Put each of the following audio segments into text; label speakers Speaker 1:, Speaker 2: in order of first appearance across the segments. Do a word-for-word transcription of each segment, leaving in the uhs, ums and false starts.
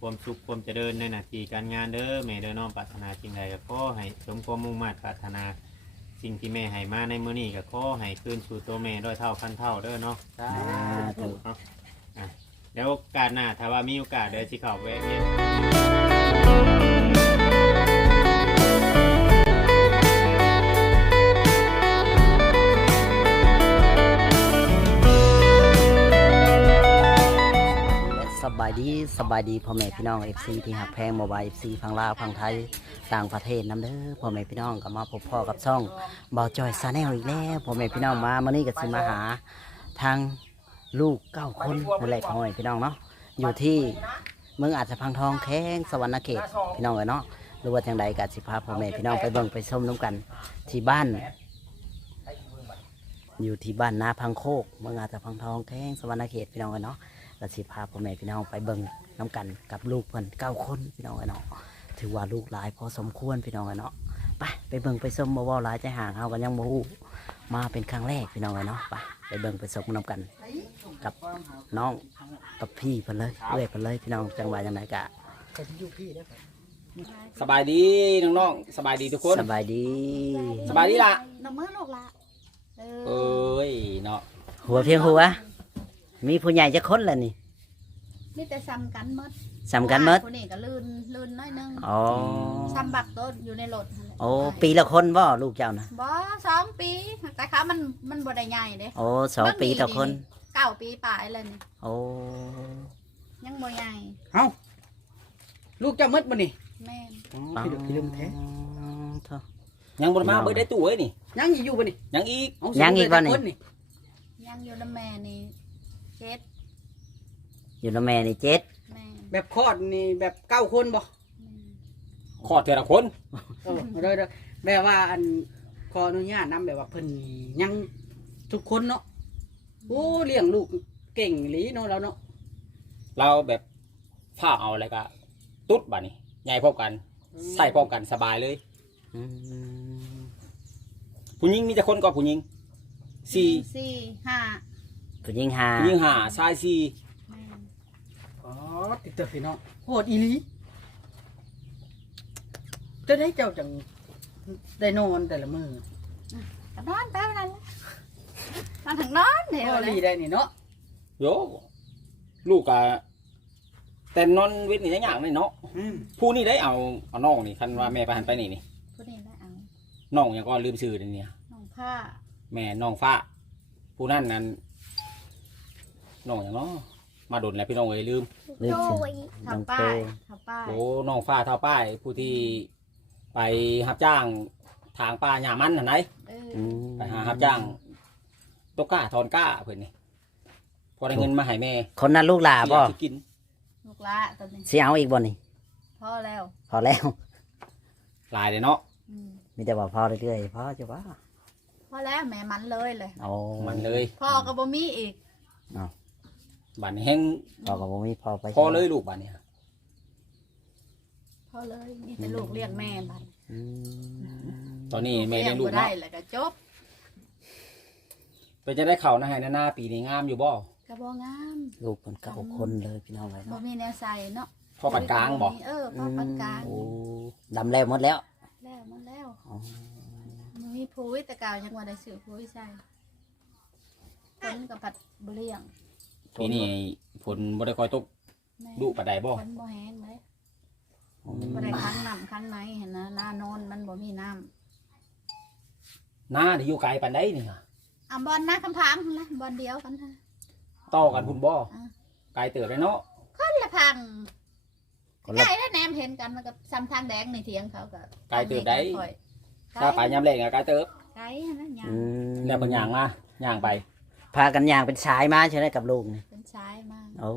Speaker 1: ความสุขความเจริญในหน้าที่การงานเด้อแม่เด้อน้องปรารถนาสิ่งใดก็ขอให้สมความมุ่งมั่นปรารถนาสิ่งที่แม่ให้มาในมื้อนี้ก็ขอให้คืนสู่ตัวแม่ด้วยเท่าพันเท่าเด้อเนาะสาธุเนาะอ่ะเดี๋ยวโอกาสหน้าถ้าว่ามีโอกาสเดี๋ยวสิเข้าแวะเวียน
Speaker 2: สบายดีสบายดีพ่อแม่พี่น้อง เอฟ ซี ที่หักแพงโมบาย เอฟ ซี พังลาวพังไทยต่างประเทศน้ำเด้อพ่อแม่พี่น้องก็มาพบพ่อกับช่องบ่าวจอยซาแนลอีกแล้วพ่อแม่พี่น้องมาเมื่อนี้ก็สิมาหาทางลูกเก้าคนนั่นแหละพ่อแม่พี่น้องเนาะอยู่ที่เมืองอาจจะพังทองแข้งสวรรณเขตพี่น้องเอ๋ยเนาะหรือว่าจังใดก็สิพาพ่อแม่พี่น้องไปเบิ่งไปชมน้ำกันที่บ้านอยู่ที่บ้านนาพังโคกเมืองอาจจะพังทองแข้งสวรรณเขตพี่น้องเอ๋ยเนาะเราสิพาพ่อแม่พี่น้องไปเบิ่งน้ำกันกับลูกเพิ่นเก้าคนพี่น้องเนาะถือว่าลูกหลายพอสมควรพี่น้องเนาะไปไปเบิ่งไปส้มมาว่าหลายใจห่างเฮากันยังบ่ฮู้มาเป็นครั้งแรกพี่น้องเนาะไปไปเบิ่งไปส้มน้ำกันกับน้องกับพี่เพิ่นเลยเอ้ยเพิ่นเลยพี่น้องจังหวะจังไหนกะ
Speaker 3: สบายดีน้องๆสบายดีทุกคน
Speaker 2: สบายดี
Speaker 3: สบายดีล่ะ
Speaker 4: น้ำมือลูกละเอ
Speaker 3: เอ
Speaker 4: อ้
Speaker 3: ยเนาะ
Speaker 2: หัวเพียงหัวมีผู้ใหญ่จะคนละนี่
Speaker 4: นี่แต่ซ้ำกันหมด
Speaker 2: สำคัญหมด
Speaker 4: คนนี้ก็ลื่นลื่นน้อยนึง
Speaker 2: อ๋อ
Speaker 4: ซ้ำบักต้นอยู่ในรถนั่นแหละ
Speaker 2: โอ้ปีละคนบ่ลูกเจ้านะ
Speaker 4: บ่สองปีแต่ขามันมันบ่ได้ใหญ่เด้
Speaker 2: โอ้สองปีต่อคน
Speaker 4: เก้าปีปลายเลยนี่
Speaker 2: โอ้
Speaker 4: ยังบ่ใหญ่
Speaker 3: เอ้าลูกเจ้ามืดบ่นี่
Speaker 4: แม่น
Speaker 3: พี่ลูกพี่ลืมแท้
Speaker 2: เท่า
Speaker 3: ยังบ่มาเบิดได้ตู้เอ้ยนี่
Speaker 5: ยังอยู่บ่นี่
Speaker 3: ยังอีก
Speaker 5: เอา
Speaker 2: ยังอีกบ่นี่
Speaker 5: คนนี่
Speaker 4: ยังอยู่น้ำแม่นี่เจ็ด
Speaker 2: อยู่น้ำแม่นี่เจ็ด
Speaker 4: แม่น
Speaker 5: แบบคลอดนี่แบบเก้าคนบ่
Speaker 4: แม่น
Speaker 3: ขอดเทอละคน
Speaker 5: เออเด้อเด้อแบบว่าอันขออนุญาตนำแบบว่าเพิ่นนี่ยังทุกคนเนาะโอ้เลี้ยงลูกเก่งอีหลีเนาะเราเนาะ
Speaker 3: เราแบบผ้าเอาอะไรก็ตุ๊ดบ่นี่ใหญ่พร้อมกันใส่พร้อมกันสบายเลย
Speaker 2: อืม
Speaker 3: ผู้หญิงมีแต่คนก็ผู้หญิงสี่
Speaker 4: สี่ห้า
Speaker 2: ผู้หญิงหา
Speaker 3: ผู้หญิงห้าชายสี่
Speaker 4: แม่น
Speaker 5: อ๋อติดเตอพี่น้องโหดอีหลีจะได้เจ้าจังได้นอนแต่ละมื้อ
Speaker 4: ก็นอนไปนั่นแหละนอนถึงนอนเดี๋ยว
Speaker 5: พอ
Speaker 4: เล
Speaker 5: ดี
Speaker 4: ย
Speaker 5: ได้นี่เนาะ
Speaker 3: โยลูกก็แต่นอนเวทนี่ได้อย่างนี่เนาะ
Speaker 5: อืม
Speaker 3: ผู้นี่ได้เอาเอาน้องนี่คันว่าแม่ไปหันไปนี่นี่
Speaker 4: ผู้นี้ได้เอา
Speaker 3: น้องยังก็ลืมชื่อเดี๋ยวนี้
Speaker 4: น้องผ้า
Speaker 3: แม่น้องฟ้า ผู้นั่นนั้นน้องอย่างเนาะมาโดนแล้วพี่น้องเอ้ยลืม
Speaker 2: ลืมชื่อ
Speaker 4: ทำป้ายทำป้าย
Speaker 3: โอ้น้องฟ้าเท่าป้าย ผู้ที่ไปรับจ้างทางป่าหญ้ามันนั่นไหน
Speaker 4: เออ
Speaker 2: อืม
Speaker 3: ไปหารับจ้างตกก้าถอนก้าเพิ่นนี่พอได้เงินมาให้แม่
Speaker 2: คนนั้นลูกหลาบ่
Speaker 3: เสียสิกิน
Speaker 4: ลูกละตอนนี้
Speaker 2: สิเอาอีกบ่นี่
Speaker 4: พ่อแล้ว
Speaker 2: พอแล้ว
Speaker 3: หลายเลยเนาะ
Speaker 4: อืม
Speaker 2: มีแต่ว่าพอเรื่อยๆพอจะว่า
Speaker 4: พ่อแล้วแม่มันเลยเลย
Speaker 2: โอ้
Speaker 3: มันเลย
Speaker 4: พ่อก็บ่มีอีก
Speaker 3: บัดนี้แห้ง
Speaker 2: พอกับบ่มีพอไป
Speaker 3: พอเลยลูกบัดนี้
Speaker 4: พ่อเลยมีแต่ลูกเรียกแม่บัด
Speaker 2: อืม
Speaker 3: ตอนนี้แม่เลี้ยงลูก
Speaker 4: บ่ได้
Speaker 3: เนาะ
Speaker 4: แล้วก็จบ
Speaker 3: ไปจะได้เข่านะให้หน้าปีนี้งามอยู่บ่
Speaker 4: ก็บ่งาม
Speaker 2: ลูกมันเก้าคนเลยพี่น้องเลย
Speaker 4: บ่
Speaker 2: เนาะ
Speaker 4: มีแนวใส่เนาะ
Speaker 3: พอปัดกลางบ่
Speaker 4: เออพ่อปานกลาง
Speaker 2: โอ้ดำแล้วหมดแล้ว
Speaker 4: แล้วหมันแล้ว
Speaker 2: อ๋อ
Speaker 4: มันมีปุ๋ยแต่เก่ายังบ่ได้ซื้อปุ๋ยใส่คนก็ผัดบ่เลี้ยง
Speaker 3: ปีนี้ฝนบ่ได้คอยตก
Speaker 4: แม่
Speaker 3: ดุปานใดบ่
Speaker 4: คนบ่แห้งเลยบ่ได้ค้างน้ำค้างไหนเห็นนะหน้าโนนมันบ่มีน้ำ
Speaker 3: หน้าที่อยู่ไกลปานใดนี่ค่ะ
Speaker 4: อ่ะบอลนะคำถามพุ่นละบอลเดียวกันค่ะ
Speaker 3: ต่อกันพุ่นบ่
Speaker 4: อ่า
Speaker 3: ไกลเติบเลยเนาะ
Speaker 4: คนละพัง
Speaker 2: คน
Speaker 4: ไก่
Speaker 2: ละ
Speaker 4: และแหนมเห็นกันมันกับซ้ำทางแดงในเถียงเขากับ
Speaker 3: ไกลเติบได้
Speaker 4: ข่อย
Speaker 3: ถ้าไปยามแรงอะไกลเติบ
Speaker 4: ไก่นะยา
Speaker 2: อื
Speaker 4: ง
Speaker 2: ม
Speaker 3: แล้วบางอย่างมาย่างไป
Speaker 2: พากันย่างเป็นชายมาใช่ไหมกับลูกนี่
Speaker 4: เป็นชายมาก
Speaker 2: โอ้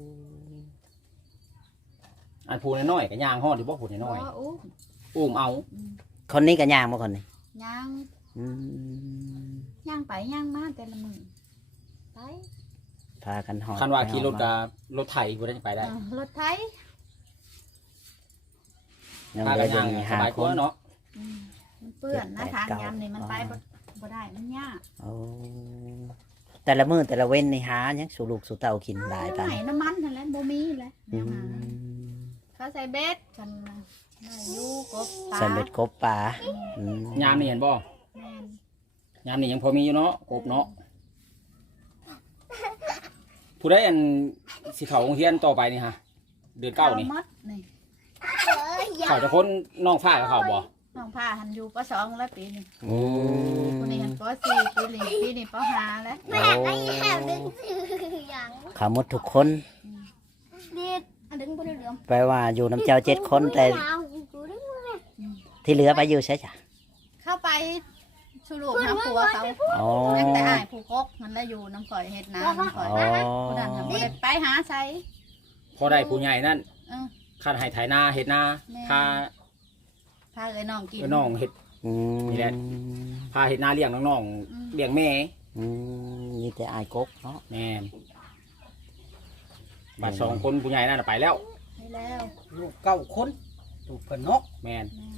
Speaker 3: อันพูน้อยๆก็ย่างฮอดอยู่บ่พูน้อย
Speaker 4: บ่อู้
Speaker 3: ๆอุ้มเอา
Speaker 4: อืม
Speaker 2: คนนี้ก็ย่างมาคนนี้
Speaker 4: ย่าง
Speaker 2: อืม
Speaker 4: ย่างไปย่างมาแต่ละมือไป
Speaker 2: พากันหอด
Speaker 3: คันว่าขี่รถกับรถไถบ่ได้ไปได้
Speaker 4: เออรถไถ
Speaker 2: ยัง
Speaker 3: พา
Speaker 2: เหลื
Speaker 3: กั
Speaker 2: อน อยู่
Speaker 3: ย่าง
Speaker 2: นี่
Speaker 3: ส
Speaker 2: ห้า
Speaker 3: บาย
Speaker 2: ค
Speaker 3: กว่าน เนาะ
Speaker 4: อืมมันเปื้อนนะ
Speaker 2: เจ็ดแปด
Speaker 4: ทาง
Speaker 2: เก้าย
Speaker 4: ามนี่มันไปบ่บ่ได้มันยาก
Speaker 2: โอ้แต่ละมื้อแต่ละเว้นนี่หายังสู่ลูกสู่เต้ากินหลาย
Speaker 4: ไห
Speaker 2: ปาน
Speaker 4: นน้ำมันนั่นแหละบ่มีแหละ
Speaker 2: อื
Speaker 4: แนวหานะ
Speaker 2: ม
Speaker 4: เขาใส่เบ็ดกันนะได้อยู่กบปลา
Speaker 2: ใส่เบ็ดกบปลาอืม
Speaker 3: ยามนี่เห็นบ่
Speaker 4: แม่น
Speaker 3: ยามนี่ยังพอมีอยู่เนาะกบเนาะผู้ใดอันสิเข้าโรงเรียนต่อไปนี่ฮะเดือนเก้านี่
Speaker 4: อมดนี่
Speaker 3: เขาจะค้นน้องฝ้ากับเขาบ่
Speaker 4: น้องผ้าหันอยู่ปสองแล้วปีนี้
Speaker 2: อืม
Speaker 4: คนนี้หันปสี่ปีนี้ปีนี้ปห้าแล้ว
Speaker 2: โอ้ขาหมดทุกคน
Speaker 6: เด็ดอันดึงไปเรื่อย
Speaker 2: แปลว่าอยู่น้ำเจ้าเจ็ดคนแต่ที่เหลือไปอยู่ใช่จ้ะ
Speaker 4: เข้าไปชูลูกหาผัวเขา
Speaker 2: อ๋อ
Speaker 4: ตั้งแต่อ้ายผู้กกมันได้อยู่น้ำข่อยเฮ็ดนาน้ำข่อย
Speaker 2: อ๋อ
Speaker 4: ผู้นั้นทำบ่ได้ไปหาใช้
Speaker 3: พอได้ผู้ใหญ่นั่น
Speaker 4: เออ
Speaker 3: ค่าให้ไถนาเฮ็ดนา
Speaker 4: แม่
Speaker 3: ค่า
Speaker 4: พาเอ้ยน้องกิน
Speaker 3: เอ้ยน้องเฮ็ด
Speaker 2: อืม
Speaker 3: นี่แหละ พาเฮ็ดนาเลี้ยงน้อง
Speaker 4: อืม
Speaker 3: ๆเลี้ยงแม่
Speaker 2: อืมมีแต่อายกบเนาะ
Speaker 3: แม่นบัดสองคนผู้ใหญ่นั่นนะไปแล้ว
Speaker 4: ให้แล้ว
Speaker 5: ลูกเก้าคนลูกเพิ่นเนาะ
Speaker 3: แม่น
Speaker 4: แม่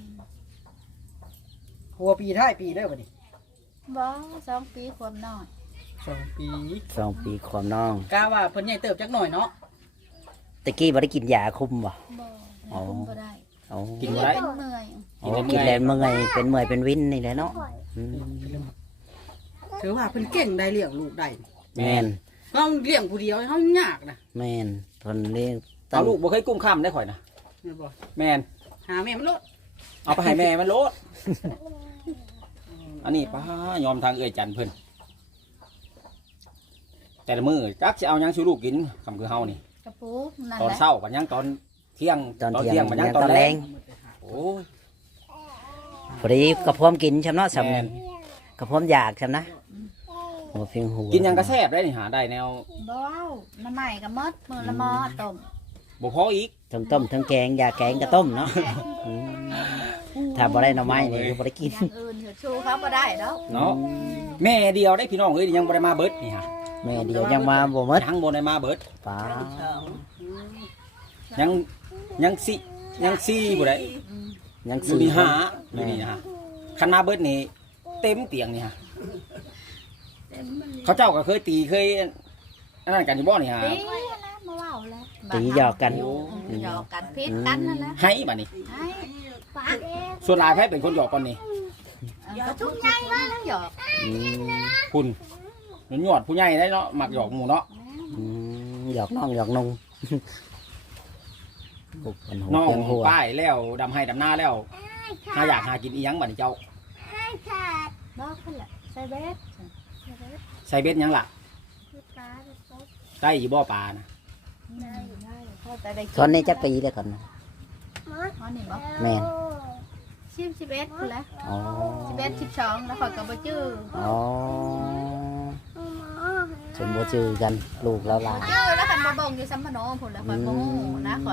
Speaker 5: หัวปีท้ายปีได้อบัดนี้
Speaker 4: บ่สองปีความน้อย
Speaker 5: สองปี
Speaker 2: สองปีความน้อง
Speaker 5: กาว่าเพิ่นใหญ่เติบจักหน่อยเนาะ
Speaker 2: ตะกี้บ่ได้กินยาคุมบ่
Speaker 4: บ่
Speaker 2: อ๋อ
Speaker 4: คุมบ่ได้
Speaker 2: โอ้
Speaker 3: กินบ่ได้
Speaker 4: เป็นเมื่อย
Speaker 2: โอ้กินแล้วเมื่อยเป็นเมื่อยเป็นวินนี่แหละเนาะอืม
Speaker 5: ถือว่าเพิ่นเก่งได้เลี้ยงลูกได้
Speaker 2: แม่น
Speaker 5: เฮาเลี้ยงผู้เดียวเฮายากนะ
Speaker 2: แม่นทนเลี้ยง
Speaker 3: เอาลูกบ่เคยกุ้มข้ามได้ข่อยนะ
Speaker 5: แม่นบ่
Speaker 3: แม่น
Speaker 5: หาแม่มันโลด
Speaker 3: เอาไปให้แม่มันโลด อันนี้ป้ายอมทางเอื้อยจันเพิ่นแต่ละมื้อจักสิเอาหยังชูลูกกินคำคือเฮานี่
Speaker 4: กระปูนั่น
Speaker 3: ตอน
Speaker 4: แหละ
Speaker 3: เช้ากันยังตอนเที่ยง
Speaker 2: ตอนเที่ยง
Speaker 3: มันยัง
Speaker 2: ยัง
Speaker 3: ต
Speaker 2: ต
Speaker 3: อ
Speaker 2: อน น
Speaker 3: แร
Speaker 2: แรง ง
Speaker 3: โอ้ย
Speaker 2: พอดีกระพร้อมกินใช่ไหมเนาะสำ
Speaker 3: แม่
Speaker 2: เนีย
Speaker 3: น
Speaker 2: งกระพร้อมอยากใช่ไหมนะหัวเพียงหัว
Speaker 3: กินหยังก็แซ่บได้นี่หาได้แนว
Speaker 4: บ่เว้าน้ำใหม่ก็หมดมื้อละหม้อต้ม
Speaker 3: บ่พออีก
Speaker 2: ทั้งต้มทั้งแกงยาแกงกระต้มเนาะอืมถ้าบ่ได้หน่อไม้นี่ก็บ่ได้กิน
Speaker 4: อย่างอื่นเถือชูเขาบ่ได้ดอก
Speaker 3: เนาะแม่เดียวได้พี่น้องเอ้ยยังบ่ได้มาเบิดนี่ฮะ
Speaker 2: แม่เดียวยังมาบ่หมด
Speaker 3: ยังบ่ได้มาเบิด
Speaker 2: ป้า
Speaker 3: ยังยังสิยังซี่บ่ได้
Speaker 4: อืม
Speaker 2: ยัง
Speaker 3: อยู่
Speaker 2: สี่
Speaker 3: นี่หาอ
Speaker 2: แม่
Speaker 3: ยู่นี่ฮะคันมาเบิดนี่เต็มเตียงนี่ฮะ
Speaker 4: เต็มมัน
Speaker 3: เขาเจ้าก็เคยตีเคยอันนั้นกันอยู่บ่นี่ฮะ
Speaker 4: ตีแล้วมาเว้าแล้ว
Speaker 2: ตีหยอกกัน
Speaker 4: อืมหยอกกันพิษกันนั่นแหละ
Speaker 3: ให้บัดนี้
Speaker 4: ให้
Speaker 6: ปาก
Speaker 3: ส่วนหลายไผเป็นคนหยอกก่อนนี่
Speaker 4: เออก็ทุกใหญ่ว่าแล้วหยอก
Speaker 2: อืม
Speaker 3: คุณหนวดผู้ใหญ่ได้เนาะมักหยอกหมู่เนาะ
Speaker 2: อืมหยอกน้องหยอกนุ่งบุกเป็นหัว
Speaker 3: น้อง
Speaker 2: เพียงหัว
Speaker 3: ป้ายแล้วดำให้ดำหน้าแล้วหาอยากหากินอีหยังบัดนี้เจ้า
Speaker 6: ขาด
Speaker 4: บอกขึ้นแหละใส่เบส
Speaker 3: ใส่เบ็ดหยังล่ะ
Speaker 6: คือปลาคือปลา
Speaker 3: ได้อีบ่ปลานะ
Speaker 4: ได้ได้พอแต่ได้
Speaker 2: ตอนนี้จักปีแล้วก่อนนะ
Speaker 4: อ๋อนี่บอก
Speaker 2: แม่น
Speaker 4: สิบสิบเอ็ดพุ่นแหล้ว
Speaker 2: อ๋อ
Speaker 4: สิบเอ็ดสิบสองแล้วข่อยก็บ่จื้อ
Speaker 2: อ๋อสมบูรณ์จือกันลูกแล้วหลาน
Speaker 4: จื้อแล้วกันบ่เบิ่งอยู่ซัมพโนพุ่นแหล้วข่อยบ่ฮู้นะข่อย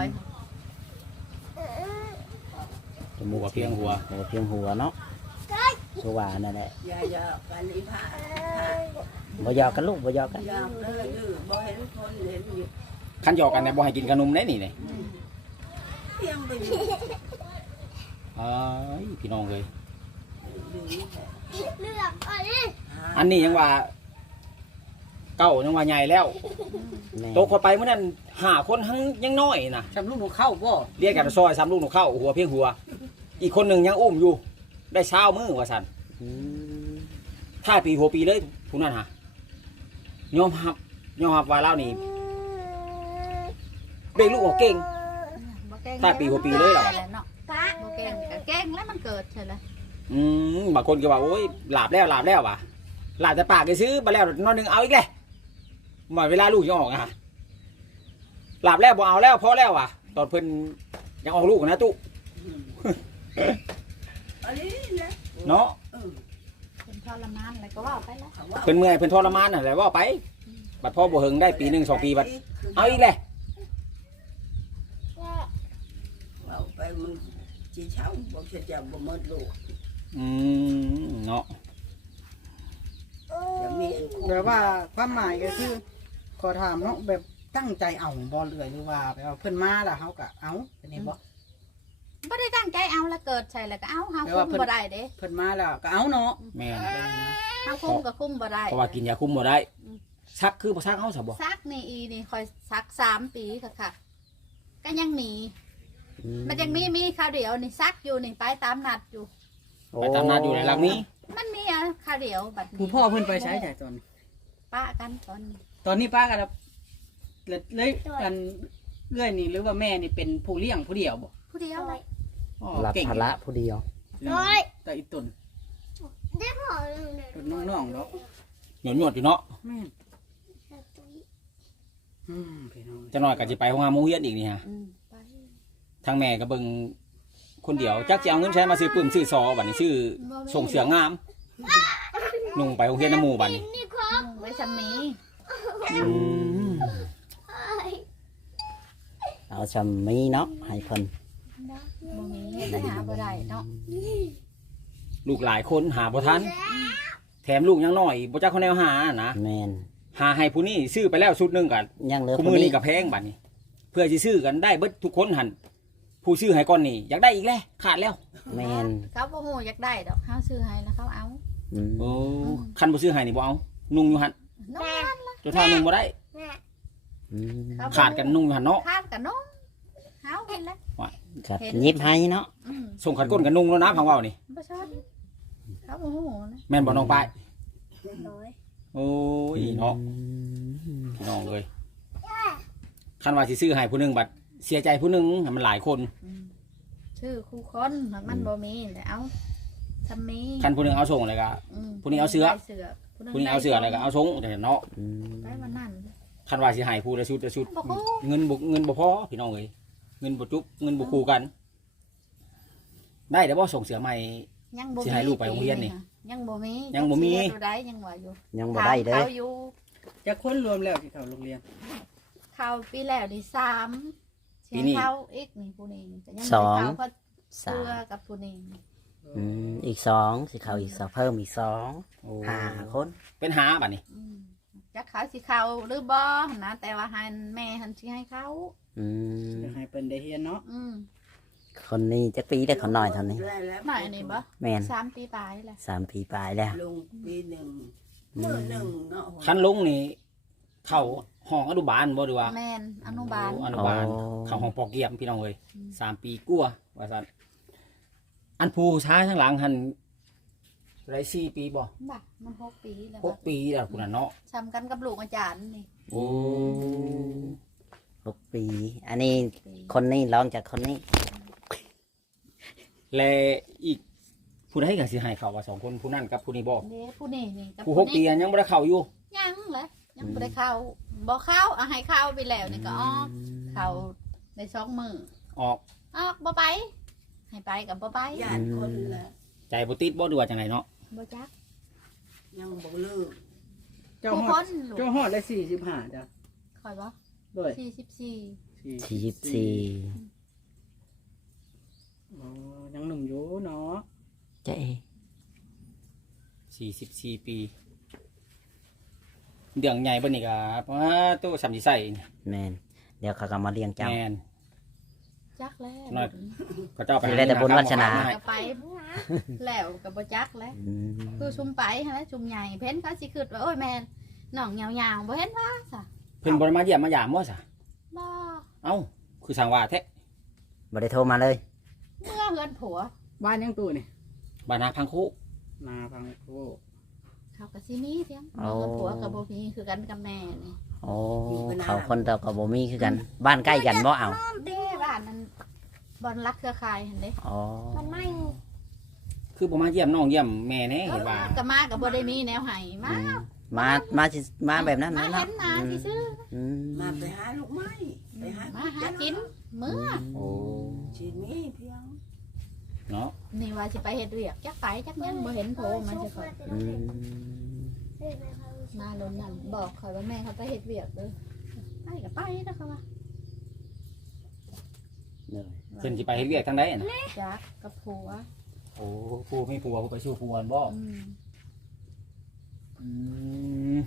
Speaker 2: จมูก
Speaker 3: หัวเพียงหัว
Speaker 2: หัวเพียงหัวเนาะสว่านั่นแหละ
Speaker 7: อย่าหยอกกันอีพระ
Speaker 2: บ่หยอกกันลูกบ่หยอกกัน
Speaker 7: หยอกเลยดื้อบ่เห็นคนเห็นอยู่
Speaker 3: คันหยอกกันเนี่ยบ่ให้กินขนมได้นี่เลย
Speaker 7: เพียงไปอยู่
Speaker 3: เอ้ยพี่น้องเลย
Speaker 6: เลือกเอันนี้
Speaker 3: อันนี้ยังว่าเก้ายังว่าใหญ่แล้ว
Speaker 2: แม่
Speaker 3: โตเข้าไปเมื่อนั้นห้าคนทั้งยังน้อยนะ
Speaker 5: จำลูกหนูเข้าบ่
Speaker 3: เรียกกันซอยซ้ำลูกหนูเข้าหัวเพียงหัว อีกคนหนึ่งยังอุ้มอยู่ ได้เช้ามือว่าสัน
Speaker 2: อืม
Speaker 3: ถ้าปีหัวปีเลยผู้นั้นฮะยอมรับยอมรับว่าเล่านี่เบ่งลูกออกเก่ง
Speaker 4: บ่เก่ง
Speaker 3: ถ้าปีกว่าปีเลยเหรอ
Speaker 4: เนาะ
Speaker 6: ปลา
Speaker 4: บ่เก่งก็เก่งแล้วมันเกิดใช่แล้ว
Speaker 3: อืมบางคนก็ว่าโอ้ยหลาบแล้วหลาบแล้วว่ะหลาบแต่ปากไปซื้อมาแล้วนอนหนึ่งเอาอีกเลยหมดเวลาลูกจะออกอะฮะหลาบแล้วบ่เอาแล้วพอแล้วว่ะ ตอนเพิ่นยังออกลูกนะตุ๊
Speaker 7: อันนี้นะ
Speaker 3: เนาะ
Speaker 7: เออ
Speaker 4: เป็นทรมานอะไรก็ว่าไปแล้ว
Speaker 7: เขาว่า
Speaker 3: เพิ่นเมื่อยเพิ่นทรมานอะไรว่าไป บัดพ่อบ่เฮิงได้ปีหนึ่งสองปีบัดเอาอีกเลย
Speaker 7: เอาไปมึงจีเช้าบอกจะจับบ่หมดลูก
Speaker 3: อืมเนาะ
Speaker 7: จะมีอันคู่
Speaker 5: แบบว่าความหมายก็คือขอถามเนาะแบบตั้งใจเอาบ่เลื่อยหรือว่าแบบว่าเพิ่นมาแล้วเฮาก็เอาเป็นนี่บ่
Speaker 4: บ่ได้ตั้งใจเอาแล้วเกิดใช่แล้วก็เอาเฮา
Speaker 5: แปล
Speaker 4: คุ
Speaker 5: ว่าเพิ่
Speaker 4: ม
Speaker 5: น
Speaker 4: บ่ได้เด้
Speaker 5: เพิ่นมาแล้วก็เอาเนาะ
Speaker 3: แม่น
Speaker 4: เฮาคุมก็คุมบ่ได้
Speaker 3: เพราะว่ากินยาคุมบ่ได้ซักคือบ่ซักเฮาซะบ่
Speaker 4: ซักนี่อีนี่คอยซักสามปีค่ะค่ะก็ยังหนี
Speaker 2: อื
Speaker 4: มันยังมีมีข้าวเดียวนี่ซักอยู่นี่ไปตามนัดอยู่
Speaker 3: ไปตามนัดอยู่ในหลังนี้
Speaker 4: มันมีอะข้าวเดียวบัดนี้
Speaker 5: ผู้พ่อเพิ่นไปใช้จ่ายตอนนี้
Speaker 4: ป้ากันตอนนี้
Speaker 5: ตอนนี้ป้ากันแล้วเลยเลยกันเอื้อยนี่หรือว่าแม่นี่เป็นผู้เลี้ยงผู้เดียวบ่
Speaker 4: ผู้เดียวเลย
Speaker 5: อ๋อ
Speaker 2: รับ
Speaker 5: เก่ง
Speaker 2: ภาระผู้เดียว
Speaker 5: แต่อีตุน
Speaker 6: ได้พอเลย
Speaker 5: ตุนน้องๆเนาะ
Speaker 3: หยดหยดอยู่เนาะ
Speaker 5: แม่นอืมพี่น้อง
Speaker 3: จะน้อยก็สิไปโรงงานโมเฮียนอีกนี่ฮะ
Speaker 4: อืมไป
Speaker 3: ทางแม่ก็เบิ่งคนเดียวจักสิเอาเงินใช้มาซื้อปื้มซื้อซอบัดนี้ซื้อส่งเสืองามนุ่งไปโรงเรียนน้ำหมู่บัดนี้
Speaker 6: นี่ครับ
Speaker 4: นุ่งไว้สามี
Speaker 2: เอาชมมีเนาะให้เพิ่น
Speaker 4: บ่มีได้หาบ่ได้เนาะ
Speaker 3: ลูกหลายคนหาบ่ทันแถมลูกยังน้อยบ่จักเขาแนวหานะ
Speaker 2: แม่น
Speaker 3: หาให้ผู้นี้ซื้อไปแล้วชุดหนึงกัน
Speaker 2: ยังเหลือ
Speaker 3: คู่
Speaker 2: คน
Speaker 3: มือ
Speaker 2: นี้
Speaker 3: นี่ก็แพงบัดนี้ เพื่อสิซื้อกันได้เบิดทุกคนหันผู้ซื้อให้ก่อนนี่อยากได้อีกแล้วขาดแล้ว
Speaker 2: แม่น
Speaker 4: เขาบ่ฮู้อยากได้ดอกเฮาซื้อให้แล้วเขาเอา
Speaker 2: อืม
Speaker 3: โอ้คันบ่ซื้อให้นี่บ่เอานุ่งอยู่หัน
Speaker 4: น้อง
Speaker 3: จนถ้านุ่งบ่ได้
Speaker 2: อืม
Speaker 4: เขาบ่
Speaker 3: ขาดกันนุ่งอยู่หันเนาะ
Speaker 4: ขาดกันน้องเฮาเห็นแล้ว
Speaker 2: ก็ยิบให้เนาะ
Speaker 4: อืม
Speaker 3: ส่งขัดก้นกันนุ่งแล้วนะพังเว้านี่
Speaker 4: บ่ชอบเขาบ่ฮู้นะ
Speaker 3: แม่นบ่น้องปาย
Speaker 6: โดย
Speaker 3: โอ้ยเนาะ
Speaker 2: อืม
Speaker 3: พี่น้องเลยคันว่าสิซื้อให้ผู้หนึงบัดเสียใจผู้หนึงให้มันหลายคน
Speaker 4: อืมชื่อคู่คนมันบ่มีแต่เอาทำมี
Speaker 3: คันผู้หนึงเอาส่งอะไรก็
Speaker 4: ม
Speaker 3: ผู้นี้เอาเสื้อ
Speaker 4: ได้เสื้อ
Speaker 3: ผู้นี้เอาเสื้ออะไรก็เอาส่งแต่เนาะ
Speaker 2: อืม
Speaker 4: ไปวันนั้น
Speaker 3: คันว่าสิให้ผู้ละชุดละชุด
Speaker 4: บ่ฮู้
Speaker 3: เงินบ่เงินบ่พอพี่น้องเอ้ยเงินบ่จุบเงินบ่คู่กัน ได้แต่บ่ส่งเสือใหม่
Speaker 4: ยังบ่
Speaker 3: สิให้ลูกไปโรงเรียนนี่
Speaker 4: ยังบ่มี
Speaker 3: ยังบ่มี
Speaker 4: จักสิเฮ็ดได้ยังว่าอยู่
Speaker 2: ยังบ่ได้เด้อ
Speaker 4: เขาอยู่
Speaker 5: จะค้นรวมแล้วที่เขาโรงเรียน
Speaker 4: เขาปีแล้วนี่สาม
Speaker 3: ปีนี้
Speaker 4: เสียเขาอีกนี่ผู้นี้ก็ยัง
Speaker 2: สอง
Speaker 4: บ่ได้เขาเพราะ
Speaker 2: สา
Speaker 4: เสื้อ
Speaker 2: ม
Speaker 4: กับผู้นี้
Speaker 2: อืมอีกสองสิเขาอีกสองเพิ่มอีกสอง
Speaker 3: โอ้
Speaker 2: ห้าคน
Speaker 3: เป็นหาบัดนี้
Speaker 4: อืมจักเขาสิเขาหรือบ่หั่นนะแต่ว่าให้แม่หันสิให้เขา
Speaker 2: อืม
Speaker 5: จะให้เปิ้นได้เฮียนเนาะ
Speaker 4: อืม
Speaker 2: คนนี้จะปีได้คนน้อยเท่านี้
Speaker 4: หน่อยนี่บ่
Speaker 2: แม่น
Speaker 4: สามปีปลายแหละ
Speaker 2: สามปีปลายแล้ว
Speaker 7: ลงปีหนึ่งมือหนึ่งเนาะ
Speaker 3: คันลงนี่เข้าห้องอนุบาลบ่ดีว่า
Speaker 4: แม่นอนุบาล
Speaker 3: โอ้อนุบาล
Speaker 2: อ๋อ
Speaker 3: เข้าห้องปอเกียมพี่น้องเอ้ย
Speaker 4: อืม
Speaker 3: สามปีกลัวาว่าซั่นอันผู้ชายข้างหลังหันได้สี่ปีบ่
Speaker 4: บ่ะมันหกปีแล้ว
Speaker 3: หกปีแล้วพุ่นน่ะเนาะ
Speaker 4: ซ้ำกันกับลูกอาจารย์นี่
Speaker 3: โอ้
Speaker 2: หกปี อันนี้คนนี้ร้องจากคนนี้
Speaker 3: และอีกผู้ใดก็สิให้เขาว่าสองคนผู้นั้นกับผู้นี้บ่
Speaker 4: เด้ผู้นี้นี่กับ
Speaker 3: ผู้หกปียังบ่ได้เข้าอยู่
Speaker 4: ยังแหละยังบ่ได้เข้าบ่เข้าเอาให้เข้าไปแล้วนี่ก็ออกเข้าได้สองมื้อ
Speaker 3: ออก
Speaker 4: ออกบ่ไป ให้ไปกับบ่ไป
Speaker 7: ญาติคนละ
Speaker 3: ใจบ่ติดบ่ดีว่าจังไดเนาะ
Speaker 4: บ่จัก
Speaker 7: ยังบ่เลิก
Speaker 5: เจ้า
Speaker 4: ผู้
Speaker 5: ฮ
Speaker 4: ค
Speaker 5: อด
Speaker 4: นลูก
Speaker 5: เจ้าฮอดได้สี่สิบห้าจ้ะ
Speaker 4: คอยบ่
Speaker 5: ด้วย
Speaker 4: สี่สิบสี่
Speaker 2: สี่สิบสี่
Speaker 5: อ๋อยังหนุ่มอยู่เนาะ
Speaker 2: เจ๊
Speaker 3: สี่สิบสี่ปีเดืองใหญ่บ่นี่ก็ว่าตู้สำสิใส่
Speaker 2: แมนเดี๋ยวเขาก็มาเลี้ยงเจ้า
Speaker 3: แม่น
Speaker 4: จักแล้ว
Speaker 3: น้อย เขาเจ้าไป
Speaker 2: สิได้แต่บุญวาสนา
Speaker 4: ก็ไปแล้วก็บ่จักแล้ว
Speaker 2: อืม
Speaker 4: คือชุมไปหั่นแหละชุมใหญ่เพิ่นเขาสิคิดว่าโอ้ยแม่น้องยาวๆบ่เห็นว่าซะ
Speaker 3: เพิ่นบ่ได้มาเยี่ยมมายามบ่ซะ
Speaker 4: บ่
Speaker 3: เอ้าคือสั่งว่าแท้
Speaker 2: บ่ได้โทรมาเลย
Speaker 4: เมื่อเฮือนผัว
Speaker 5: บ้านยังตู้นี่
Speaker 3: บานาพังคุ
Speaker 5: นาพังโอ้
Speaker 4: เขาก็สิมีเพียงเมื่อเฮือนผัวก็บ่มีคือกันกับแม่นี่
Speaker 2: โอ้เขาคนเดียวกับบ่มีคือกัน บ้านใกล้กันบ่เอา
Speaker 4: เด้บ้านนั้นบ่อนรักเครือข่ายหั่นเด้
Speaker 2: อ๋อ
Speaker 6: มันไม่
Speaker 3: คือบ่มาเยี่ยมน้องเยี่ยมแม่แน่เห็นว่า
Speaker 4: ก็มาก็บ่ได้มีแนวให้มา
Speaker 2: อืมมามาสิมาแบบนั้น
Speaker 4: มา
Speaker 2: นะ
Speaker 4: เห็
Speaker 2: เนาะ
Speaker 4: นหน้าซื่อ
Speaker 2: อืม
Speaker 7: มาไปหาลูกไม้ไปหา
Speaker 4: ๆมาหากินมื้อ
Speaker 3: โอ้
Speaker 7: ชีนี้เพียง
Speaker 3: เนาะ
Speaker 4: นี่ว่าสิไปเฮ็ดเวียกจักไปจักยังบ่เห็นโผล่มันจะค่อย
Speaker 2: อืม
Speaker 4: มาลนนั่นบอกเขาว่าแม่เขาไปเฮ็ดเวียกเด้อไปก็ไปนะเขาว่า
Speaker 2: เลย
Speaker 3: เพิ่นสิไปเฮ็ดเวียกทางใดน่ะ
Speaker 4: จักกับผัว
Speaker 3: โอ้ผู้มีผัวผู้ไปสู่ผัวบ่
Speaker 4: อืม
Speaker 3: อืม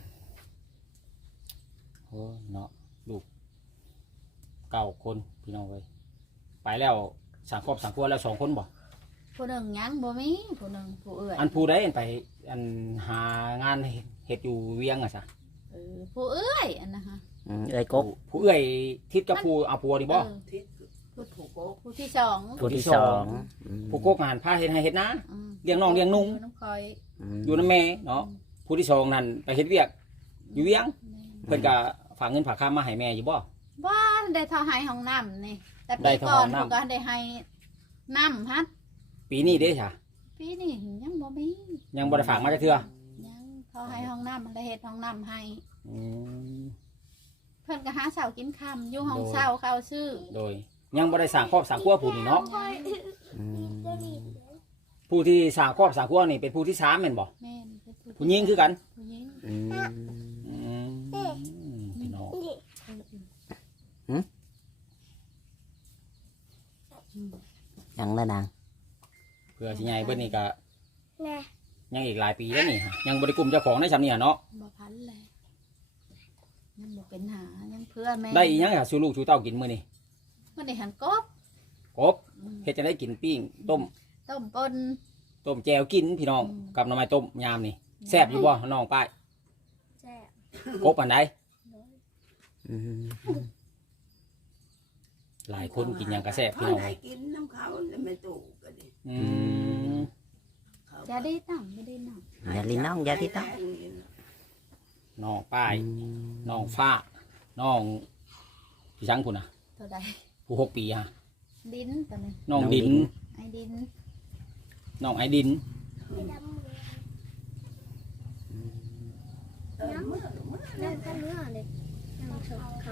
Speaker 3: โอ้เนาะลูกเก้าคนพี่น้องเอ้ยไปแล้วสังครอบสังครัวแล้วสองคนบ่
Speaker 4: ผู้หนึ่งยังบ่มีผู้หนึ่งผู้เอื้อย
Speaker 3: อันผู้ใดอันไปอันหางานเฮ็ดอยู่เวียงอ่ะซะ
Speaker 4: เออผู้เอื้อยอันนะฮะ
Speaker 2: อืมเอ้ยกบ
Speaker 3: ผู้ผู้เอื้อยทิศกับผู้เอาผัวนี่บ่
Speaker 4: เออ
Speaker 7: ทิศ
Speaker 4: ผู้
Speaker 7: ผู้โกก
Speaker 4: ผู้ที่สอง
Speaker 2: ผู้ที่สองอืม
Speaker 3: ผู้โกกงานพาเฮ็ดให้เฮ็ดนะ
Speaker 4: อืม
Speaker 3: เลี้ยงน้องเลี้ยงนุ่ง
Speaker 4: น้องคอย
Speaker 2: ม
Speaker 3: อยู่นำแม่เนาะผู้ที่สองนั่นไปเฮ็ดเวียกอยู่เวียงเพิ่นก็ฝากเงินฝากค้ามาให้แม่อยู่บ่
Speaker 4: ว่าได้เท่าให้ห้องน้ำนี่แต่
Speaker 3: ได้
Speaker 4: ปี
Speaker 3: เท่า
Speaker 4: ก่อน
Speaker 3: ห้องน้ำ
Speaker 4: เขาก็ได้ให้น้ำฮัด
Speaker 3: ปีนี้เด้จ้ะ
Speaker 4: ปีนี้ยังบ่มี
Speaker 3: ยังบ่ได้ฝากมาจักเทื่อ
Speaker 4: ยังเขาให้ห้องน้ำมันได้เฮ็ดห้องน้ำให้
Speaker 3: อืม
Speaker 4: เพิ่นก็หาเสากินค่ำอยู่ห้อง
Speaker 3: โดย
Speaker 4: เช่าเขาซื้อ
Speaker 3: โดยยังบ่ได้สร้างครอบสร้างครัวผู้นี่เนาะ
Speaker 2: อืม
Speaker 3: ผู้ที่สร้างครอบสร้างครัวนี่เป็นผู้ที่สามแม่นบ่
Speaker 4: แม่นเป็น
Speaker 3: ผู้หญิงคือกัน
Speaker 4: ผู้หญิง
Speaker 2: อืม
Speaker 3: อืมพี่น้อง
Speaker 2: ยังแล้วนาง
Speaker 3: เพื่อสิใหญ่เบิ่นี่ก็
Speaker 6: แน่
Speaker 3: ยังอีกหลายปีแล้วนี่ฮะยังบ่ได้กลุ่มเจ้าของได้ซำนี่ฮะเนาะ
Speaker 4: บ่พันเลยยังบ่เป็นหายังเพื่อแม่
Speaker 3: ได้อีหยังให้สู่ลูกสู่เต้ากินมื้อนี้
Speaker 4: มันได้หันกบ
Speaker 3: กบเฮ็ดจะได้กินปิ้งต้ม
Speaker 4: ต้มป่น
Speaker 3: ต้มแจวกินพี่น้อง
Speaker 4: อืม
Speaker 3: กับหน่อไม้ต้มยามนี่แซ่บอยู่บ่น้องป้าย
Speaker 6: แซ่บ
Speaker 3: กบอันใด
Speaker 2: อืม
Speaker 3: หลายคนกินหยังก็แซ่บพี่น้อง
Speaker 7: ให้
Speaker 3: เอ้ย
Speaker 7: กินน้ำเขาแล้วไม่ตู่ก็ดิ
Speaker 3: อืม
Speaker 7: เขา
Speaker 4: จะได้น้ำไม่ได้น้
Speaker 2: อย่าลิ้นน้องอย่าลิ้นน้อง
Speaker 3: น้องป้าย
Speaker 2: อืม
Speaker 3: น้องฟ้าน้องพี่ช้างพุ่นน่ะ
Speaker 4: ำตัวใด
Speaker 3: ผู้หกปีฮะ
Speaker 4: ดินตัวนี้
Speaker 3: น้องดิน
Speaker 4: ไอ้ดิน
Speaker 3: น้องไอ้ดิน
Speaker 6: ไม่ดำเลย
Speaker 7: เออเมื่อเมื่อ
Speaker 6: นั่งข้างเนื้อเลยนั่งชมเขา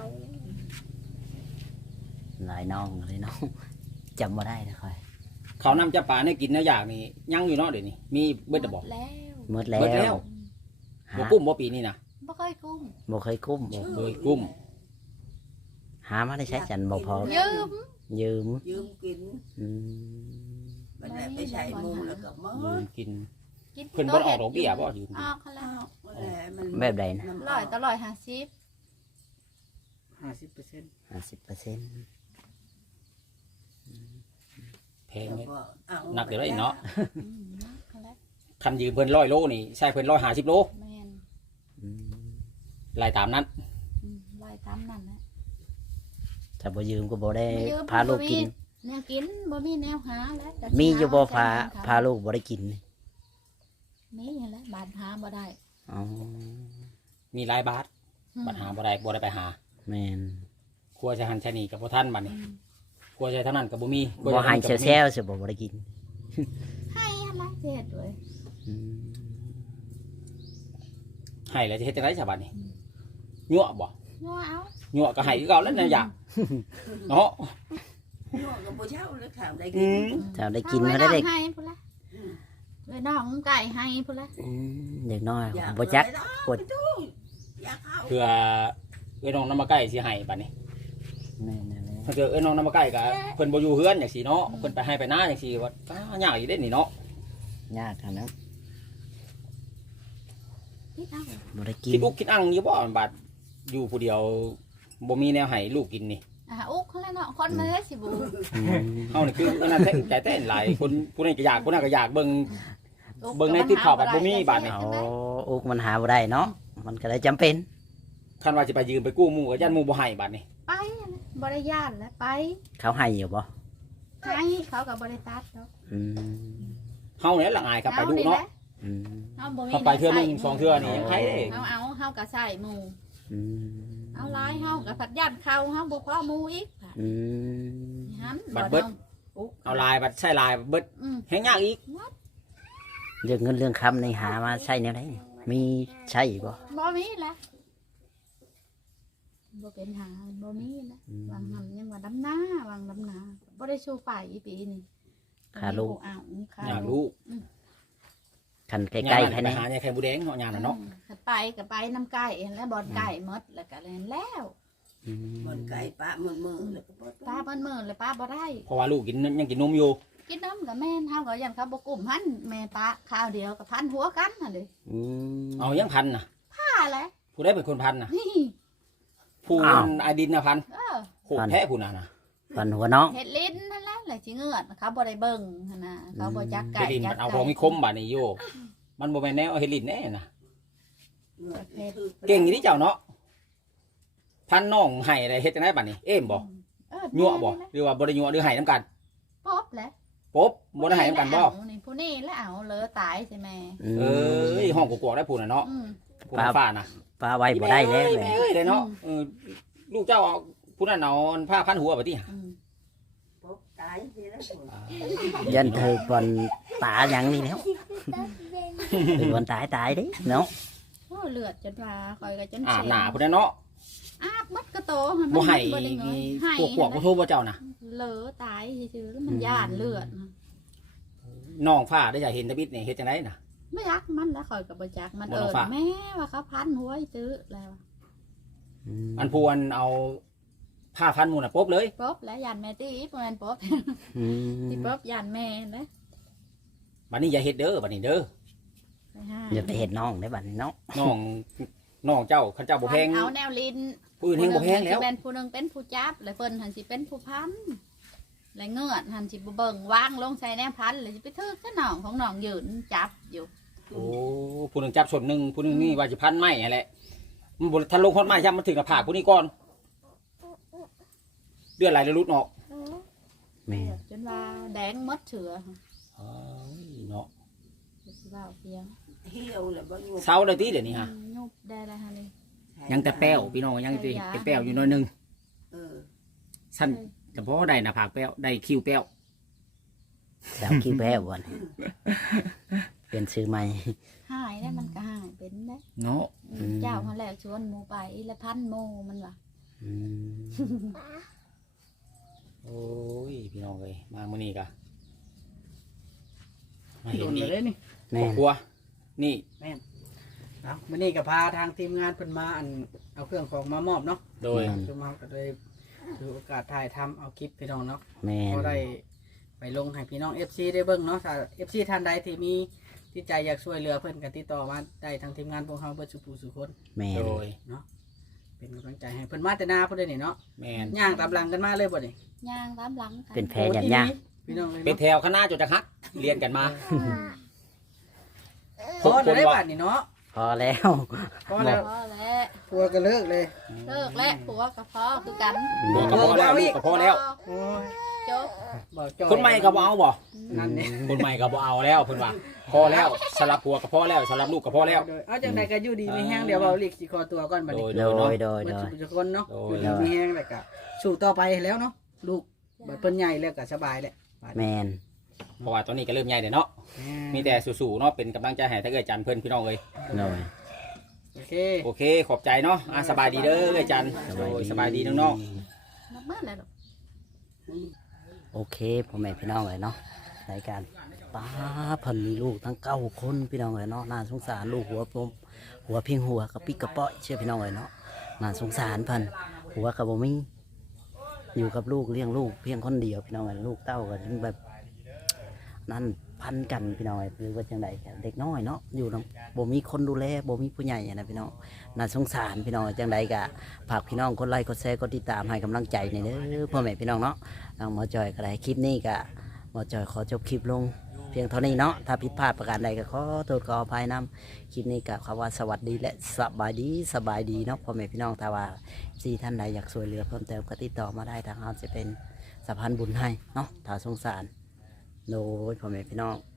Speaker 2: หลายน้องเลยน้องจำบ่ได้นะค่อย
Speaker 3: เขาวนำจับปลาเนี่ยกินเนื้อย่างนี่ยังอยู่เนาะเดี๋ยวนี้มีเบิดดบอก
Speaker 4: แล้ว
Speaker 2: หมดแล้ว
Speaker 3: หมดแล้ว
Speaker 2: หา
Speaker 3: บ่กุ้มบ่ปีนี้นะ
Speaker 4: บ่เคยกุ้ง
Speaker 2: บ่เคยกุ้ม
Speaker 3: บ่เคยกุ้ม
Speaker 2: หามาได้ใช้จันบ่พอ
Speaker 4: ยืม
Speaker 2: ยืม
Speaker 7: ยืมกิน
Speaker 2: อืม
Speaker 7: มันได้ไปใช้มูลแล้วก็ม
Speaker 3: ยื
Speaker 7: ด
Speaker 3: มกิน
Speaker 4: กิน
Speaker 3: เพิ่นบ่ได้ออกดอกเบี้ยบ่ยืม
Speaker 4: ออกเขาแล้ว
Speaker 7: มัน
Speaker 2: แบบใดนะ
Speaker 4: ร้อยต่อร้อยห้าสิบ
Speaker 5: ห้าสิบเปอร์เซ็นต์
Speaker 2: ห้าสิบเปอร์เซ็นต์
Speaker 3: แพงเลย
Speaker 7: เอา
Speaker 3: หนักเดี๋ยวได้เนาะ
Speaker 4: อืมเขาแล้ว
Speaker 3: คันยืมเพิ่นร้อยโลนี่ใช่เพิ่นร้อยห้าสิบโล
Speaker 4: แม่น
Speaker 3: รายตามนั้น
Speaker 4: อืมร้อยตามนั่นแหละ
Speaker 2: ถ้าบ่ยืมก็บ่ได้
Speaker 4: บ่ยืม
Speaker 2: พาลูกกิน
Speaker 4: แนวกินบ่มีแนวหาแล้วแต่
Speaker 2: มีอยู่บ่
Speaker 4: ห
Speaker 2: พา
Speaker 4: ใส่
Speaker 2: พาลูกบ่ได้กิน
Speaker 4: มีแหล้วบาดหาบ่ได้
Speaker 2: อ๋อ
Speaker 3: มีหลายบาท
Speaker 4: อืม
Speaker 3: บัดหาบ่ได้บ่ได้ไปหา
Speaker 2: แม่น
Speaker 3: ครัวใช้หันใช้นี่กับบ่ทันบัดนี้
Speaker 4: อืม
Speaker 3: ครัวใช้เท่านั้นก็บ่มีครัว
Speaker 2: บ่
Speaker 3: ใช้
Speaker 2: ให้
Speaker 3: เท่า
Speaker 2: เซ
Speaker 3: นั้น
Speaker 2: ล
Speaker 3: ก็บ่มี
Speaker 2: เซลสิบ่บ่ได้กิน
Speaker 4: ให้อะไรเฮ็ดด้วย
Speaker 2: อืม
Speaker 3: ให้แล้วจะเฮ็ดจังได๋ซะบัดนี้ยั่วบ่
Speaker 4: ยัวเอา
Speaker 3: ยั่วก็ให้คือเก่าแล้วนะอยากเนาะ
Speaker 7: นวดกับผู้เช่าแล้วข่าวได้
Speaker 3: อื
Speaker 7: กิน
Speaker 3: ม
Speaker 2: ถ้าได้กิน
Speaker 4: เอา
Speaker 2: ก็
Speaker 4: ไว้
Speaker 2: ได้
Speaker 4: น้
Speaker 2: ได้
Speaker 4: องให้พุ่นละไว้น้องไก่ให้พุ่นละ
Speaker 2: อืมเด็กน้อย
Speaker 7: อยาก
Speaker 2: บ่จัก
Speaker 7: ปวดอยากเข้า
Speaker 3: เพื่อเอ้ยน้องนำมาใกล้สิให้บัดนี้
Speaker 2: แม่นนั่นแหละ
Speaker 3: ถ้าเกิดเอ้ยน้องนำมาใกล้ก็เพิ่นบ่อยู่เฮือนจังซี่เนาะเพิ่นไปให้ไปหน้าจังซี่ว่าอ้ายากอีเด้นี่เนาะ
Speaker 2: ยากครับนะ
Speaker 4: พี่เอา
Speaker 2: บ่ได้กิน
Speaker 3: คิดอุกคิดอังอยู่บ่บัดอยู่ผู้เดียวบ่มีแนวให้ลูกกินนี่
Speaker 4: อ่ะอุ๊กเขาแล้วเนาะคนมาเลยสิบู
Speaker 2: อืม
Speaker 3: เฮานี่คืออันนั้นแท้ใจเต้นหลายคนผู้นั้นก็อยากผู้นั้นก็อยากเบิ่ง เบิ่งในติ๊บข่าวบัดบ่มีบาดนี่
Speaker 2: เอาอุกมันหาบ่ได้เนาะมันก็เลยจำเป็น
Speaker 3: คันว่าสิไปยืมไปกู้หมู่ก็ยันหมู่บ่ให้บัดนี้
Speaker 4: ไปอะนะบริยานแล้วไป
Speaker 2: เขาให้อยู่บ่
Speaker 4: ให้เขากับบริษัทเนาะ
Speaker 2: อืม
Speaker 3: เฮาเนี่ยละอายครับไปดูเนาะ
Speaker 2: อืม
Speaker 4: เอาบ่มี
Speaker 3: เข้าไปเทื่อหนึงสองเทื่อนี่ยังไผเด้
Speaker 4: เอาเอาเฮากับใส่หมู่
Speaker 2: อืม
Speaker 4: เอาหลายเฮากับผัดย่านเข้าเฮาบ่พอหมู่อีก
Speaker 2: อืม
Speaker 4: หัน
Speaker 3: บัดเบิด
Speaker 4: อุ๊ก
Speaker 3: เอาลายบัดใช้ลายเบิด
Speaker 4: อืม
Speaker 3: แฮงยากอีก
Speaker 2: เรื่องเงินเรื่องคำในหามาใช้แนวไหนนี่มีใช่บ่
Speaker 4: บ่มีแหละบ่เป็นหาบ่มีแหละวางหันยังว่าดำหน้าวางดำหน้าบ่ได้สู้ไปอีปีนี่
Speaker 2: ค่าลูก
Speaker 4: เอาค่า
Speaker 3: อยาก
Speaker 4: ลูก
Speaker 3: รู้
Speaker 2: คันใกล้ๆแค่
Speaker 3: ไป
Speaker 2: นี้
Speaker 3: หาเนี่ยไข่บูแดงเนาะยามน่ะเนาะ
Speaker 4: อืมไปก็ไปน้ำไก่แล้วบ่อนไก่หมดแล้วก็แล้วแล้ว
Speaker 2: อืม
Speaker 7: มันไก่ปะมือมือแล้วก็ปวด
Speaker 4: ป้าเปิ้นมื้อเลยป้าบ่ได้
Speaker 3: เพราะว่าลูกกินยังกินนมอยู่
Speaker 4: กินน้ำกับแม่นเฮาก็ยันเขาบ่กลุ่มหันแม่ป้าข้าวเดียวกับพันหัวกันหั่นเด้
Speaker 2: อืม
Speaker 3: เอายังพันน่ะ
Speaker 4: ผ้าแหละ
Speaker 3: ผู้ได้เป็นคนพันน่ะ
Speaker 4: นี่
Speaker 3: ผู้
Speaker 2: อ้าว
Speaker 3: อาดินน่ะพัน
Speaker 4: เออ
Speaker 3: โหแท้ผู้น่ะนะ
Speaker 2: ฟันหัวน้อง
Speaker 4: เฮ็ดลิ้นนั่นแหละแหละสิเงือดเขาบ่ได้เบิ่งหั่นน่ะเขาบ่จัก
Speaker 3: เฮ
Speaker 4: ไก่
Speaker 3: ลิน
Speaker 4: จั
Speaker 3: มั
Speaker 4: ก
Speaker 3: นเอา
Speaker 4: ไก่
Speaker 3: ของมีคมบาดนี้โยมันบ่แม่นแนวเฮลินแน่น่ะ
Speaker 7: เงือก
Speaker 3: เก่งอีนี่เจ้าเนาะพันน้องให้อะไรเฮ็ดจังได๋บัดนี้เอ้มบ่
Speaker 4: เออ
Speaker 3: ยั่วบ่หรือว่าบ่ได้ยั่วหรือให้น้ำกัน
Speaker 4: ป๊อบแหละ
Speaker 3: ปุ๊บบ่ได้ให้น้ำกันบ่
Speaker 4: เอานี่ผู้นี้แล้วเอาเลอตายใช่ไหม
Speaker 2: อืม
Speaker 3: เอ้ยห้องกวกๆได้พูดน่ะเนาะ
Speaker 4: อืม
Speaker 3: พูดฟ้าน่ะ
Speaker 2: ปลาไว้บ่ได้แล้ว
Speaker 3: เอ้ย
Speaker 2: แห
Speaker 3: แม่
Speaker 2: ละ
Speaker 3: เอ้ยเลยเนาะเออลูกเจ้าเอาผู้นั้นเอาผ้าพันหัวบ่ติ
Speaker 4: อืม
Speaker 7: ปุ๊บตายสิแล้วพุ่น
Speaker 2: ยันเธอบอลตาอย่างนี้แล้วถือบอลตายตายดิเนาะ
Speaker 4: โอ้เลือดจนว่าคอยก็จน
Speaker 3: อาบ
Speaker 4: เสีย
Speaker 3: หน้าผู้นั้นเนาะ
Speaker 4: อาบมัดกระโตมัน
Speaker 3: บ่ให้
Speaker 4: บ่ได้เงยให้
Speaker 3: พวกพวกบ่โทรบ่เจ้าน่ะ
Speaker 4: เลอตายซื่อๆแล้วมันย่านเลือด
Speaker 3: น้องฟ้าได้อยากเห็นตะบิดนี่เฮ็ดจังไดน่ะ
Speaker 4: ไม่รักมันแล้วคอยกับบ่จักมัน
Speaker 3: บ่
Speaker 4: เอิ
Speaker 3: ต้อง
Speaker 4: ญ
Speaker 3: ฝาก
Speaker 4: แม่ว่าเขาพันหัวให้ซื้อแล้ว
Speaker 3: อันพวนเอาผ้าพันหมู่น่ะปุ๊บเลย
Speaker 4: ป๊อบแล้วยันแม่ตีประมาณป๊อบ
Speaker 2: อืม
Speaker 4: ตีป๊อบยันแม่นะ
Speaker 3: บัดนี้อย่าเฮ็ดเด้อบัดนี้เด้อ
Speaker 4: ไปห้า
Speaker 2: อย่าไปเห็นน้องได้บัดนี้เนาะ
Speaker 3: น้องน้องเจ้าคันเจ้าบ่แพง
Speaker 4: เอาแนวลิ้น
Speaker 3: ผู้อื่นแฮงบ่แพงแล้ว
Speaker 4: ผู้หนึ่สิเป็นผู้หนึงเป็นผู้จับแล้วเพิ่นหันสิเป็นผู้พันแล้วเงือดหันสิบ่เบิ่งวางลงใส่แนวพันแล้วสิไปทึกซะหนองของหนองยืนจับอยู่
Speaker 3: โอ้ผู้หนึงจับส่วนหนึงผู้หนึงนี่ว่าสิพันไม้นั่นแหละมันบ่ทันลงคนไม้ยับมันถึงกับผากผู้นี้ก่อนเลือดไหลแล้วหลุดออก
Speaker 2: แม่
Speaker 4: จนว่าแดงหมดเถือ
Speaker 3: เอ้ยเนาะ
Speaker 4: สิว่าเพียง
Speaker 7: เหี่ยวแล้วบ่อยู่
Speaker 3: เศร้าได้ติเดี๋ยวนี้ฮะ
Speaker 4: ยุบได้แล้วฮะนี่
Speaker 3: ยังแต่แป้วพี่น้องยังแต่แป้วอยู่หน้อยหนึง
Speaker 7: เออ
Speaker 3: สั้นแต่พอได้หน้าผากแป้วได้คิ้วแป้ว
Speaker 2: ดาวคิวแพ้วันเป็นชื่อใหม่
Speaker 4: หายได้มันก็หายเป็นได้
Speaker 3: เนาะ
Speaker 2: อืม
Speaker 4: เจ้าเขาแหลกชวนหมูไปละพันโมมันว่ะ
Speaker 2: อืม
Speaker 3: โอ้ยพี่น้องเอ้ยมามื้อนี้กะมา
Speaker 5: โด
Speaker 3: เห็น
Speaker 5: น
Speaker 3: อีก
Speaker 5: เลยนี่
Speaker 2: แม่
Speaker 3: ครอบครัวนี่
Speaker 5: เอามื้อนี้ก็พาทางทีมงานเพิ่นมาอันเอาเครื่องของมามอบเนาะ
Speaker 3: โดย
Speaker 5: คือมาก็ได้ถือโอกาสถ่ายทำเอาคลิปพี่น้องเนาะ
Speaker 2: แม่
Speaker 5: ก็ได้ไปลงให้พี่น้อง เอฟ ซี ได้เบิ่งเนาะถ้า เอฟ ซี ท่านใดที่มีที่ใจอยากช่วยเหลือเพิ่นก็ติดต่อมาได้ทางทีมงานพวกเฮาเบิดสุผู้สุคน
Speaker 2: แม่
Speaker 3: โดย
Speaker 5: เป็นกำลังใจให้เพิ่นมาแต่นาเพิ่นได้นี่เนาะ
Speaker 3: แมน
Speaker 5: ย่างตามหลังกันมาเลยบ่นี่
Speaker 4: ย่างตามหลังกัน
Speaker 2: เป็นแพ้ยันยาก
Speaker 5: พี่น้องเลย
Speaker 3: เป็น
Speaker 5: เนาะ
Speaker 3: แถวคณะจดจักฮักเรียนกันมา
Speaker 5: พอแล้วได้บาดนี่เนาะ
Speaker 2: พอแล้ว
Speaker 5: พอแล้ว
Speaker 4: พอแล้ว
Speaker 5: ผัวก็เลิกเลย
Speaker 4: เลิกแล้วผัวกับพ่อคือกัน
Speaker 3: ลูกกับพ่อแล้วลูกกับพ่อแล้ว
Speaker 5: โอ้ย
Speaker 4: จบ
Speaker 5: บ่จอย
Speaker 3: คนใหม่ก็บ่เอาบ่
Speaker 5: นั่นนี่
Speaker 3: คนใหม่ก็บ่เอาแล้วเพิ่นว่าพอแล้วสลับผัวกับพ่อแล้วสลับลูกกับพ่อแล้ว
Speaker 5: โดยเอาจังไดก็อยู่ดีมีแฮงเดี๋ยวเว้าลีกสิขอตัวก่อนบัด
Speaker 3: โด
Speaker 5: นี้
Speaker 3: ย
Speaker 2: โด
Speaker 3: โดย
Speaker 2: ย
Speaker 3: เนาะ
Speaker 2: โดย
Speaker 5: เบิด
Speaker 2: โด
Speaker 5: สุ
Speaker 2: ย
Speaker 5: ทุกคนเนาะ
Speaker 3: โด
Speaker 5: อย ยู่ดีมีแฮงแล้วก็สู้ต่อไปแล้วเนาะลูกบัดเพิ่นใหญ่แล้วก็สบายแล้ว
Speaker 2: แมน
Speaker 3: เพราะว่าตอนนี้ก็เริ่มใหญ่แล้วเนาะมีแต่สู้ๆเนาะเป็นกำลังใจให้ถ้าเกิดจันเพิ่นพี่น้องเอ้ย
Speaker 2: โดย
Speaker 5: โอเค
Speaker 3: โอเคขอบใจเนาะอ่ะสบายดีเด้อเอ้ยจันโอ้ยสบายดีน้อง
Speaker 4: นับเมื่อแล้ว
Speaker 2: โอเคพ่อแม่พี่น้องเลยเนาะรายการป้าเพันมีลูกทั้งเก้าคนพี่น้องเลยเนาะน่าสงสารลูกหัวปมหัวเพียงหัวกับปิกกระเปาะเชื่อพี่น้องเลยเนาะน่าสงสารเพันหัวกับบ่มีอยู่กับลูกเลี้ยงลูกเพียงคนเดียวพี่น้องเลยลูกเต้ากันแบบนั่นพันกันพี่น้องเลยหรือว่าจังไดเด็กน้อยเนาะอยู่นํบ่มีคนดูแลบ่มีผู้ใหญ่นะพี่น้องน่าสงสารพี่น้องจังไดกะฝากพี่น้องกดไลค์กดแชร์กดติดตามให้กำลังใจในอยเด้อพ่อแม่พี่น้องเนาะทางหมอจอยก็ได้คลิปนี้กะหมอจอยขอจบคลิปลงเพียงเท่านี้เนาะถ้าผิดพลาดประการใดก็ขอโทษขออภัยนํคลิปนี้กะคำว่าสวัสดีและสบายดีสบายดีเนาะพ่อแม่พี่น้องถ้าว่าซีท่านใดอยากช่วยเหลือเพิ่มเติมก็ติดต่อมาได้ทางเราจะเป็นสะพานบุญให้เนาะถ้าสงสารโดยพ่อแม่พี่น้อง